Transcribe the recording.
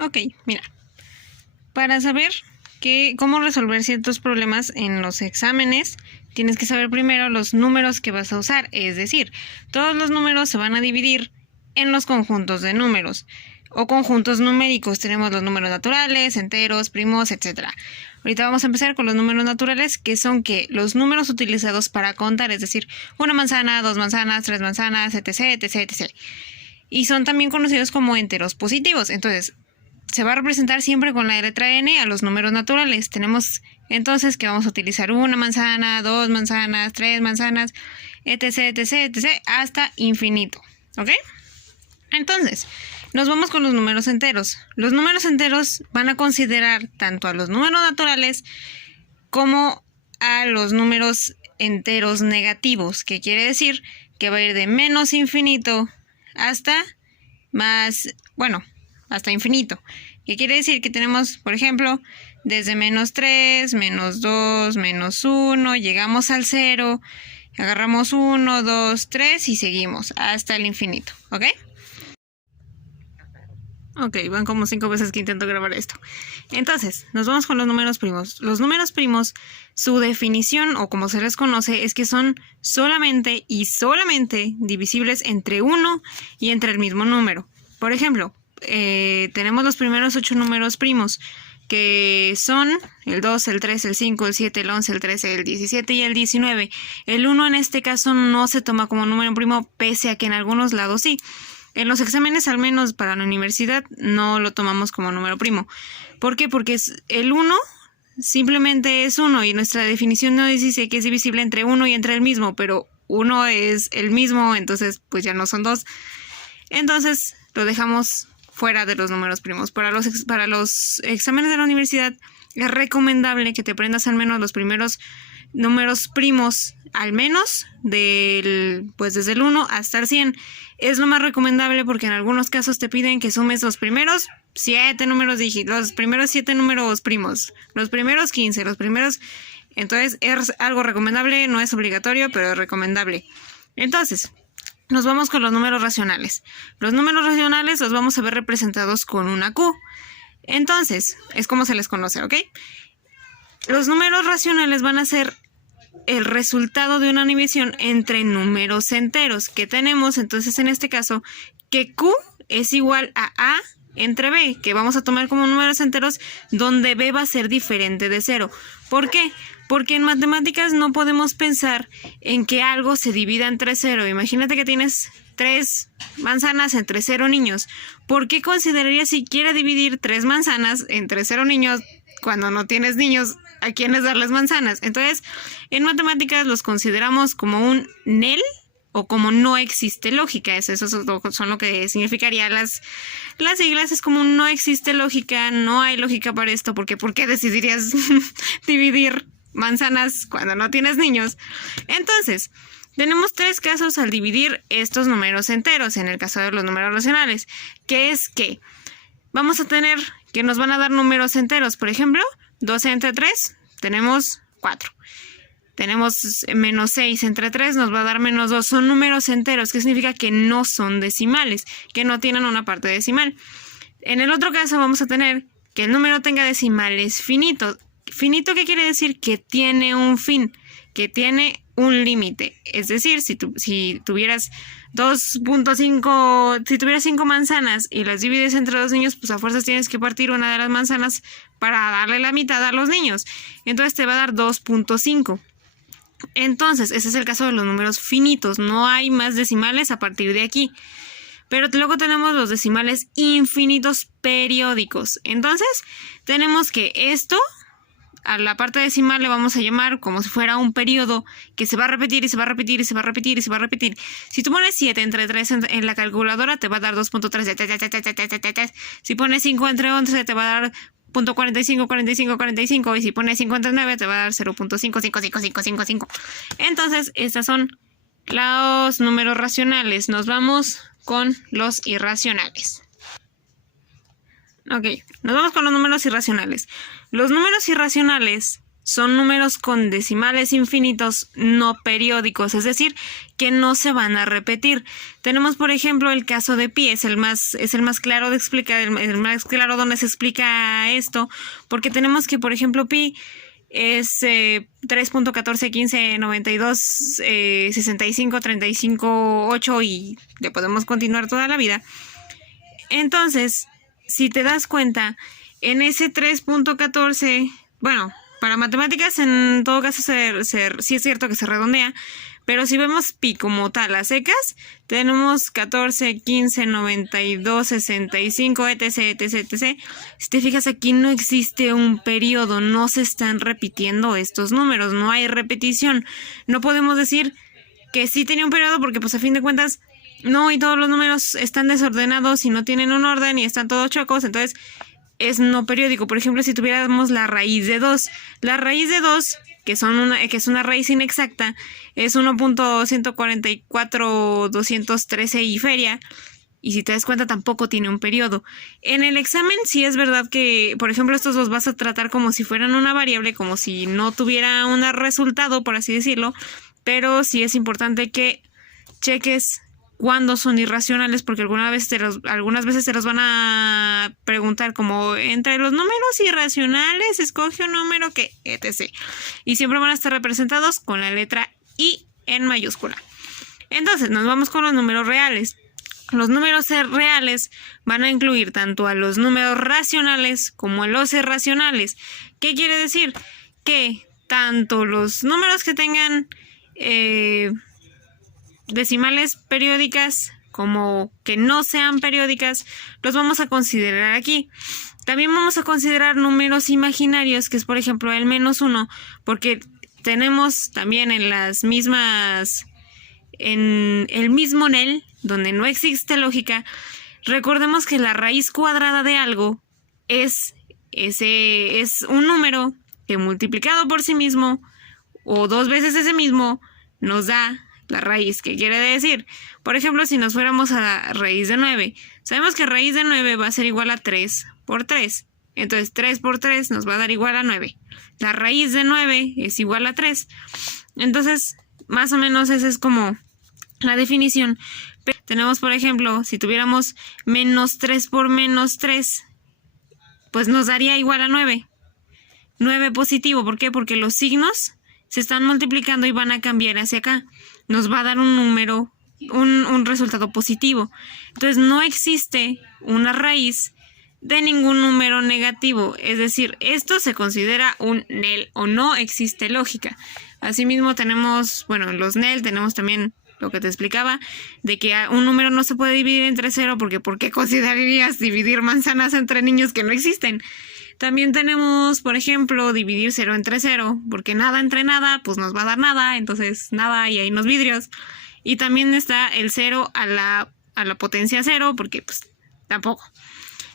Ok, mira, para saber cómo resolver ciertos problemas en los exámenes, tienes que saber primero los números que vas a usar. Es decir, todos los números se van a dividir en los conjuntos de números o conjuntos numéricos. Tenemos los números naturales, enteros, primos, etc. Ahorita vamos a empezar con los números naturales, que son los números utilizados para contar, es decir, una manzana, 2 manzanas, 3 manzanas, etc, etc, etc. Y son también conocidos como enteros positivos. Entonces, se va a representar siempre con la letra N a los números naturales. Tenemos entonces que vamos a utilizar una manzana, 2 manzanas, 3 manzanas, etc, etc, etc, hasta infinito. ¿Ok? Entonces, nos vamos con los números enteros. Los números enteros van a considerar tanto a los números naturales como a los números enteros negativos, que quiere decir que va a ir de menos infinito hasta hasta infinito. ¿Qué quiere decir? Que tenemos, por ejemplo, desde menos 3, menos 2, menos 1, llegamos al 0, agarramos 1, 2, 3 y seguimos hasta el infinito. ¿Ok? Ok, van como 5 veces que intento grabar esto. Entonces, nos vamos con los números primos. Los números primos, su definición, o como se les conoce, es que son solamente y solamente divisibles entre 1 y entre el mismo número. Por ejemplo, tenemos los primeros 8 números primos, que son el 2, el 3, el 5, el 7, el 11, el 13, el 17 y el 19. El 1 en este caso no se toma como número primo, pese a que en algunos lados sí. En los exámenes, al menos para la universidad, no lo tomamos como número primo. ¿Por qué? Porque el 1 simplemente es 1 y nuestra definición no dice que es divisible entre 1 y entre el mismo, pero 1 es el mismo, entonces pues ya no son 2. Entonces lo dejamos fuera de los números primos. Para los exámenes de la universidad es recomendable que te aprendas al menos los primeros números primos, al menos desde el 1 hasta el 100. Es lo más recomendable porque en algunos casos te piden que sumes los primeros 7 números dígitos, los primeros 7 números primos, los primeros 15, los primeros... Entonces es algo recomendable, no es obligatorio, pero es recomendable. Entonces, nos vamos con los números racionales. Los números racionales los vamos a ver representados con una Q. Entonces, es como se les conoce, ¿ok? Los números racionales van a ser el resultado de una división entre números enteros que tenemos. Entonces, en este caso, que Q es igual a entre B, que vamos a tomar como números enteros, donde B va a ser diferente de 0. ¿Por qué? Porque en matemáticas no podemos pensar en que algo se divida entre 0. Imagínate que tienes 3 manzanas entre 0 niños. ¿Por qué considerarías siquiera dividir 3 manzanas entre 0 niños cuando no tienes niños a quienes darles manzanas? Entonces, en matemáticas los consideramos como un nel o como no existe lógica. Eso son lo que significaría las siglas. Es como un no existe lógica, no hay lógica para esto, porque ¿por qué decidirías dividir manzanas cuando no tienes niños? Entonces, tenemos 3 casos al dividir estos números enteros, en el caso de los números racionales, que es que vamos a tener que nos van a dar números enteros. Por ejemplo, 12 entre 3, tenemos 4. Tenemos menos 6 entre 3, nos va a dar menos 2. Son números enteros, que significa que no son decimales, que no tienen una parte decimal. En el otro caso vamos a tener que el número tenga decimales finitos. ¿Finito qué quiere decir? Que tiene un fin, que tiene un límite. Es decir, si tuvieras 2.5, si tuvieras 5 manzanas y las divides entre 2 niños, pues a fuerzas tienes que partir una de las manzanas para darle la mitad a los niños. Entonces te va a dar 2.5. Entonces, ese es el caso de los números finitos. No hay más decimales a partir de aquí. Pero luego tenemos los decimales infinitos periódicos. Entonces, tenemos que esto, a la parte decimal le vamos a llamar como si fuera un periodo que se va a repetir y se va a repetir y se va a repetir y se va a repetir. Si tú pones 7 entre 3 en la calculadora, te va a dar 2.3. Si pones 5 entre 11, te va a dar 0.45, 45, 45. Y si pones 5 entre 9, te va a dar 0.55555. Entonces, estos son los números racionales. Nos vamos con los irracionales. Ok, nos vamos con los números irracionales. Los números irracionales son números con decimales infinitos no periódicos, es decir, que no se van a repetir. Tenemos, por ejemplo, el caso de pi, es el más claro de explicar, el más claro donde se explica esto, porque tenemos que, por ejemplo, pi es 3.14, 15, 92, 65, 35, 8 y le podemos continuar toda la vida. Entonces, si te das cuenta, en ese 3.14, bueno, para matemáticas en todo caso sí es cierto que se redondea, pero si vemos pi como tal a secas, tenemos 14, 15, 92, 65, etc, etc, etc. Si te fijas, aquí no existe un periodo, no se están repitiendo estos números, no hay repetición. No podemos decir que sí tenía un periodo porque pues a fin de cuentas no, y todos los números están desordenados y no tienen un orden y están todos chocos, entonces es no periódico. Por ejemplo, si tuviéramos la raíz de 2, que es una raíz inexacta, es 1.144.213 y feria, y si te das cuenta tampoco tiene un periodo. En el examen sí es verdad que, por ejemplo, estos los vas a tratar como si fueran una variable, como si no tuviera un resultado, por así decirlo, pero sí es importante que cheques cuándo son irracionales, porque algunas veces te los van a preguntar como entre los números irracionales, escoge un número que etc. Y siempre van a estar representados con la letra I en mayúscula. Entonces, nos vamos con los números reales. Los números reales van a incluir tanto a los números racionales como a los irracionales. ¿Qué quiere decir? Que tanto los números que tengan decimales periódicas como que no sean periódicas, los vamos a considerar aquí. También vamos a considerar números imaginarios, que es por ejemplo el -1, porque tenemos también en el mismo NEL, donde no existe lógica. Recordemos que la raíz cuadrada de algo es un número que multiplicado por sí mismo o dos veces ese mismo nos da la raíz. ¿Qué quiere decir? Por ejemplo, si nos fuéramos a la raíz de 9, sabemos que raíz de 9 va a ser igual a 3 por 3. Entonces 3 por 3 nos va a dar igual a 9. La raíz de 9 es igual a 3. Entonces, más o menos esa es como la definición. Tenemos, por ejemplo, si tuviéramos -3 por -3, pues nos daría igual a 9. 9 positivo. ¿Por qué? Porque los signos se están multiplicando y van a cambiar hacia acá. Nos va a dar un número, un resultado positivo. Entonces no existe una raíz de ningún número negativo. Es decir, esto se considera un NEL o no existe lógica. Asimismo tenemos, bueno, en los NEL tenemos también lo que te explicaba, de que un número no se puede dividir entre 0 porque ¿por qué considerarías dividir manzanas entre niños que no existen? También tenemos, por ejemplo, dividir 0 entre 0, porque nada entre nada, pues nos va a dar nada, entonces nada y hay unos vidrios. Y también está el 0 a la potencia 0, porque pues tampoco.